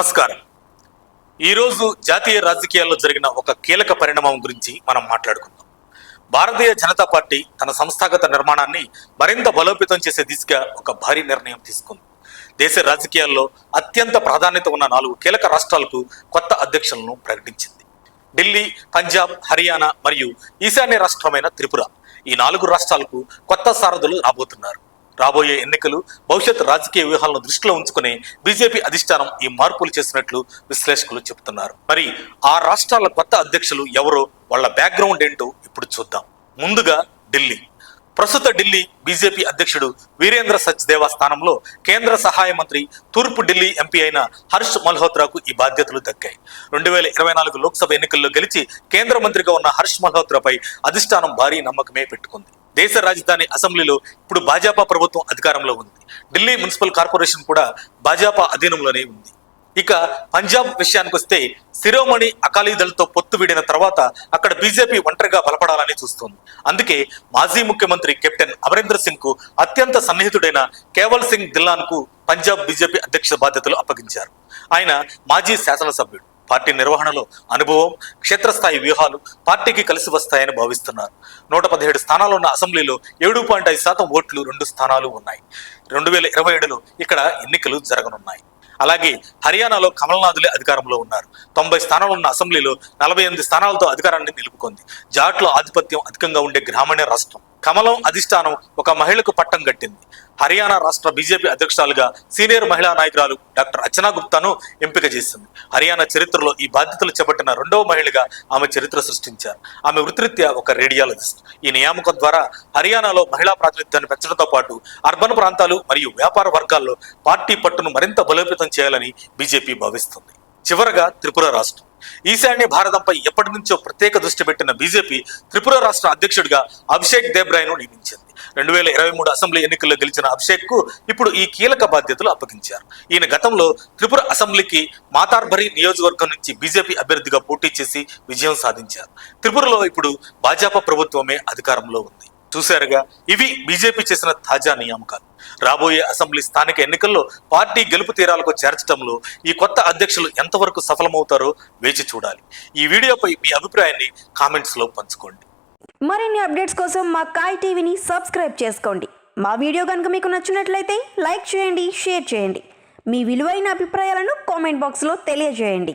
నమస్కారం. ఈరోజు జాతీయ రాజకీయాల్లో జరిగిన ఒక కీలక పరిణామం గురించి మనం మాట్లాడుకుందాం. భారతీయ జనతా పార్టీ తన సంస్థాగత నిర్మాణాన్ని మరింత బలోపేతం చేసే దిశగా ఒక భారీ నిర్ణయం తీసుకుంది. దేశ రాజకీయాల్లో అత్యంత ప్రాధాన్యత ఉన్న 4 కీలక రాష్ట్రాలకు కొత్త అధ్యక్షులను ప్రకటించింది. ఢిల్లీ, పంజాబ్, హర్యానా మరియు ఈశాన్య రాష్ట్రమైన త్రిపుర. ఈ 4 రాష్ట్రాలకు కొత్త సారథులు రాబోతున్నారు. రాబోయే ఎన్నికలు, భవిష్యత్ రాజకీయ వ్యూహాలను దృష్టిలో ఉంచుకుని బీజేపీ అధిష్టానం ఈ మార్పులు చేసినట్లు విశ్లేషకులు చెబుతున్నారు. మరి ఆ రాష్ట్రాల కొత్త అధ్యక్షులు ఎవరో, వాళ్ళ బ్యాక్గ్రౌండ్ ఏంటో ఇప్పుడు చూద్దాం. ముందుగా ఢిల్లీ. ప్రస్తుత ఢిల్లీ బీజేపీ అధ్యక్షుడు వీరేంద్ర సచ్దేవా స్థానంలో కేంద్ర సహాయ మంత్రి, తూర్పు ఢిల్లీ ఎంపీ అయిన హర్ష్ మల్హోత్రాకు ఈ బాధ్యతలు దక్కాయి. 2024 లోక్సభ ఎన్నికల్లో గెలిచి కేంద్ర మంత్రిగా ఉన్న హర్ష్ మల్హోత్రాపై అధిష్టానం భారీ నమ్మకమే పెట్టుకుంది. దేశ రాజధాని అసెంబ్లీలో ఇప్పుడు భాజపా ప్రభుత్వం అధికారంలో ఉంది. ఢిల్లీ మున్సిపల్ కార్పొరేషన్ కూడా భాజపా అధీనంలోనే ఉంది. ఇక పంజాబ్ విషయానికి వస్తే, శిరోమణి అకాలీదళ్తో పొత్తు వీడిన తర్వాత అక్కడ బీజేపీ ఒంటరిగా బలపడాలని చూస్తోంది. అందుకే మాజీ ముఖ్యమంత్రి కెప్టెన్ అమరీందర్ సింగ్ కు అత్యంత సన్నిహితుడైన కేవల్ సింగ్ ధిల్లాన్ కు పంజాబ్ బీజేపీ అధ్యక్ష బాధ్యతలు అప్పగించారు. ఆయన మాజీ శాసనసభ్యుడు. పార్టీ నిర్వహణలో అనుభవం, క్షేత్రస్థాయి వ్యూహాలు పార్టీకి కలిసి వస్తాయని భావిస్తున్నారు. 117 స్థానాలున్న అసెంబ్లీలో 7.5% ఓట్లు, 2 స్థానాలు ఉన్నాయి. 2027లో ఇక్కడ ఎన్నికలు జరగనున్నాయి. అలాగే హర్యానాలో కమల్నాథులే అధికారంలో ఉన్నారు. 90 స్థానాలున్న అసెంబ్లీలో 48 స్థానాలతో అధికారాన్ని నిలుపుకుంది. జాట్లో ఆధిపత్యం అధికంగా ఉండే గ్రామీణ రాష్ట్రం. కమలం అధిష్టానం ఒక మహిళకు పట్టం కట్టింది. హర్యానా రాష్ట్ర బీజేపీ అధ్యక్షురాలుగా సీనియర్ మహిళా నాయకురాలు డాక్టర్ అర్చనా గుప్తాను ఎంపిక చేసింది. హర్యానా చరిత్రలో ఈ బాధ్యతలు చేపట్టిన 2వ మహిళగా ఆమె చరిత్ర సృష్టించారు. ఆమె వృత్తిరీత్యా ఒక రేడియాలజిస్ట్. ఈ నియామకం ద్వారా హర్యానాలో మహిళా ప్రాతినిధ్యాన్ని పెంచడంతో పాటు అర్బన్ ప్రాంతాలు మరియు వ్యాపార వర్గాల్లో పార్టీ పట్టును మరింత బలోపేతం చేయాలని బీజేపీ భావిస్తుంది. చివరగా త్రిపుర రాష్ట్రం. ఈశాన్య భారతంపై ఎప్పటి నుంచో ప్రత్యేక దృష్టి పెట్టిన బీజేపీ త్రిపుర రాష్ట్ర అధ్యక్షుడిగా అభిషేక్ దేబ్రాయ్ను నియమించింది. 2023 అసెంబ్లీ ఎన్నికల్లో గెలిచిన అభిషేక్ కు ఇప్పుడు ఈ కీలక బాధ్యతలు అప్పగించారు. ఈయన గతంలో త్రిపుర అసెంబ్లీకి మాతార్బరి నియోజకవర్గం నుంచి బీజేపీ అభ్యర్థిగా పోటీ చేసి విజయం సాధించారు. త్రిపురలో ఇప్పుడు భాజపా ప్రభుత్వమే అధికారంలో ఉంది. చూశారుగా, ఇవి బీజేపీ చేసిన తాజా నియామకాలు. రాబోయే అసెంబ్లీ, స్థానిక ఎన్నికల్లో పార్టీ గెలుపు తీరాలకు చేర్చడంలో ఈ కొత్త అధ్యక్షులు ఎంతవరకు సఫలమవుతారో వేచి చూడాలి. ఈ వీడియోపై మీ అభిప్రాయాన్ని కామెంట్స్ లో పంచుకోండి. మరిన్ని అప్డేట్స్ కోసం మా కాయ్ టీవీని సబ్స్క్రైబ్ చేసుకోండి. మా వీడియో కనుక మీకు నచ్చినట్లయితే లైక్ చేయండి, షేర్ చేయండి. మీ విలువైన అభిప్రాయాలను కామెంట్ బాక్స్లో తెలియజేయండి.